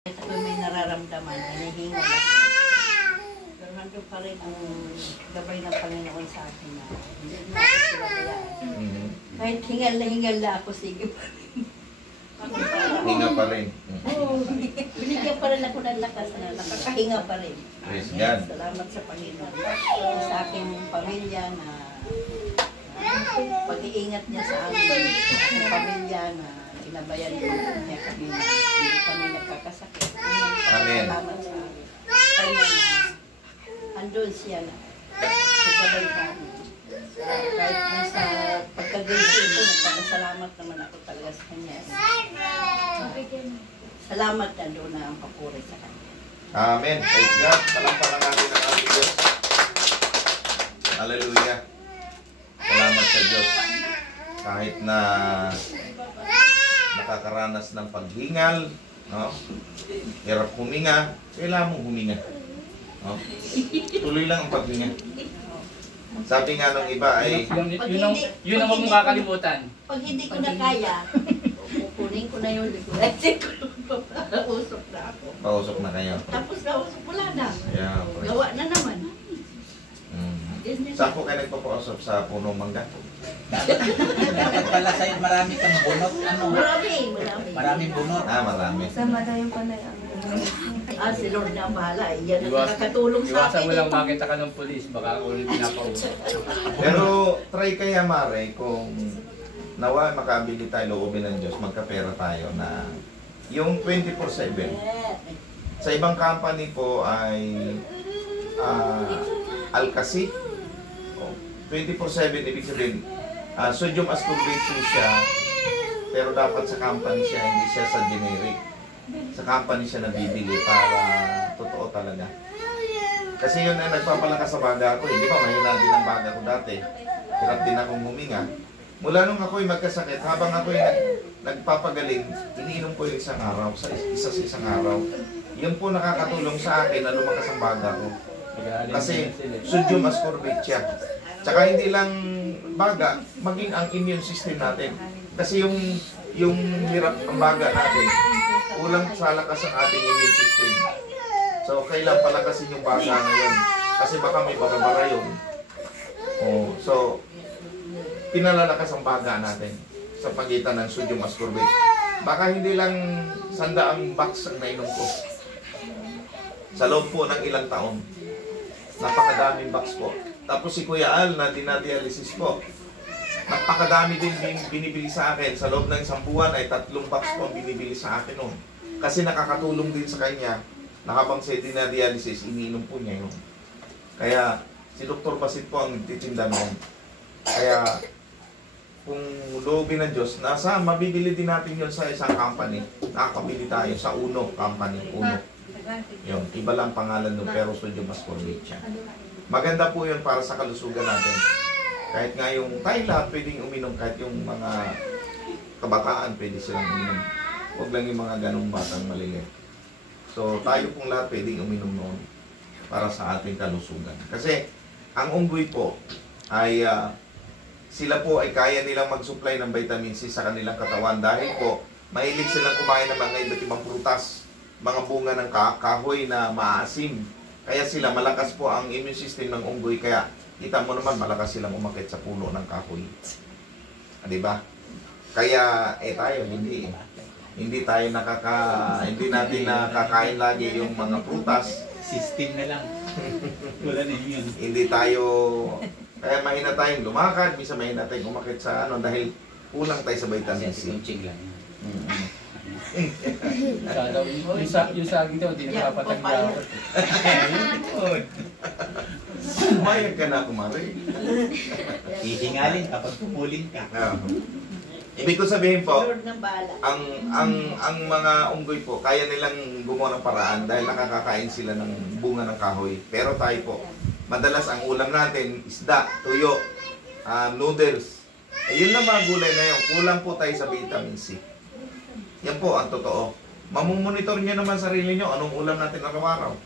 Ako may nararamdaman, hinihinga ako. Pero nandun pa rin ang gabay ng Panginoon sa akin na hindi na ako sila kayaan. Kahit hingal na ako, sige pa rin. Hinga pa rin. Oo, binigyan pa rin ako ng lakas na nakakahinga pa rin. Praise God. Salamat sa Panginoon. Sa aking pamilya na pag-iingat niya sa amin, sa pamilya na ginabayan niya kami na hindi kami nagkakasakit. Amen. Salamat sa kanya na andun siya na nagbabay sa amin. Kahit nasa pagkagising ko, nagpapasalamat naman ako talaga sa kanya. Salamat na doon na ang papuri sa kanya. Amen. Praise God. Palampakan natin ang ating Diyos. Hallelujah. Salamat sa Diyos. Kahit na nakakaranas ng paghingal, no? Hirap huminga, kailangan mong huminga. No? Tuloy lang ang paghinga. Sabi nga ng iba ay... Yun ang huwag mong kakalimutan. Pag hindi ko na kaya, kukunin ko na yung likulitin ko. Usok na ako. Pausok na kayo. Tapos nausok, wala na. Yeah, Gawa na naman. Saan po kayo nagpapausap? Sa punong mangga? Dapat pala sa'yo marami kang bunot. Ano? Marami. Maraming bunot. Marami. Sama na yung panay ang Si Lord na ang bahala. Yan ang nakakatulong sa Iwasan akin. mo lang makita ka ng polis, baka ulit pinapausap. Pero try kaya, Mare, kung nawa makabili tayo loobin ng Diyos, magkapera tayo na yung 24/7. Sa ibang company po ay Alcasi. 24/7, ibig sabihin, sodium ascorbate po siya, pero dapat sa company siya, hindi siya sa generic. Sa company siya nabibili para totoo talaga. Kasi yun ay nagpapalakas sa baga ko. Hindi ba, mahina din ang baga ko dati. Hirap din akong huminga. Mula nung ako'y magkasakit, habang ako'y nagpapagaling, iniinom ko yung isang araw, sa isang araw. Yun po nakakatulong sa akin na lumakas ang baga ko. Kasi sodium ascorbate siya. Tsaka hindi lang baga, maging ang immune system natin. Kasi yung hirap ang baga natin, kulang sa lakas ang ating immune system. So, kailan palakasin yung baga ngayon? Kasi baka may bara-bara yun. So, pinalalakas ang baga natin sa pagitan ng sodium ascorbate. Baka hindi lang 100 box ang nainom ko. Sa loob po ng ilang taon. Napakadaming box po. Tapos si Kuya Al na dinadialysis po. Napakadami din binibili sa akin. Sa loob ng 1 buwan ay 3 box po ang binibili sa akin noon. Kasi nakakatulong din sa kanya na habang siya dinadialysis, iniinom po niya yun. Kaya si Dr. Basit po ang nagtitinda noon. Kaya kung loobin ng Diyos, mabibili din natin yun sa isang company. Nakakabili tayo sa Uno company. Uno. Yun, iba lang pangalan doon pero sodium ascorbate siya. Maganda po yun para sa kalusugan natin. Kahit nga yung tayo lahat pwedeng uminom, kahit yung mga kabataan pwede silang uminom. Huwag lang yung mga ganong batang maliliit. So tayo pong lahat pwedeng uminom noon para sa ating kalusugan. Kasi ang unggoy po ay sila po ay kaya nilang mag-supply ng vitamin C sa kanilang katawan dahil po mahilig silang kumain ng mga iba't ibang prutas, mga bunga ng kahoy na maasim. Kaya sila, malakas po ang immune system ng unggoy. Kaya, kita mo naman, malakas silang umakit sa puno ng kahoy. Diba? Kaya, tayo, hindi. Hindi tayo hindi natin nakakain lagi yung mga prutas. System na lang. Wala na yun. Hindi tayo, kaya mahina tayong lumakad, misa mahina tayong umakit sa dahil kulang tayo sa vitamin C. Lang. Yung saging daw, hindi nakapatagya. Mayag ka na, kumari. Hihingalin kapag pumulin ka. Ibig ko sabihin po, Lord na bahala. ang mga unggoy po, kaya nilang gumawa ng paraan dahil nakakakain sila ng bunga ng kahoy. Pero tayo po, madalas ang ulam natin, isda, tuyo, noodles. Yun lang mga gulay na yun. Kulang po tayo sa vitamin C. Yan po ang totoo. Mamumonitor nyo naman sarili nyo anong ulam natin araw-araw.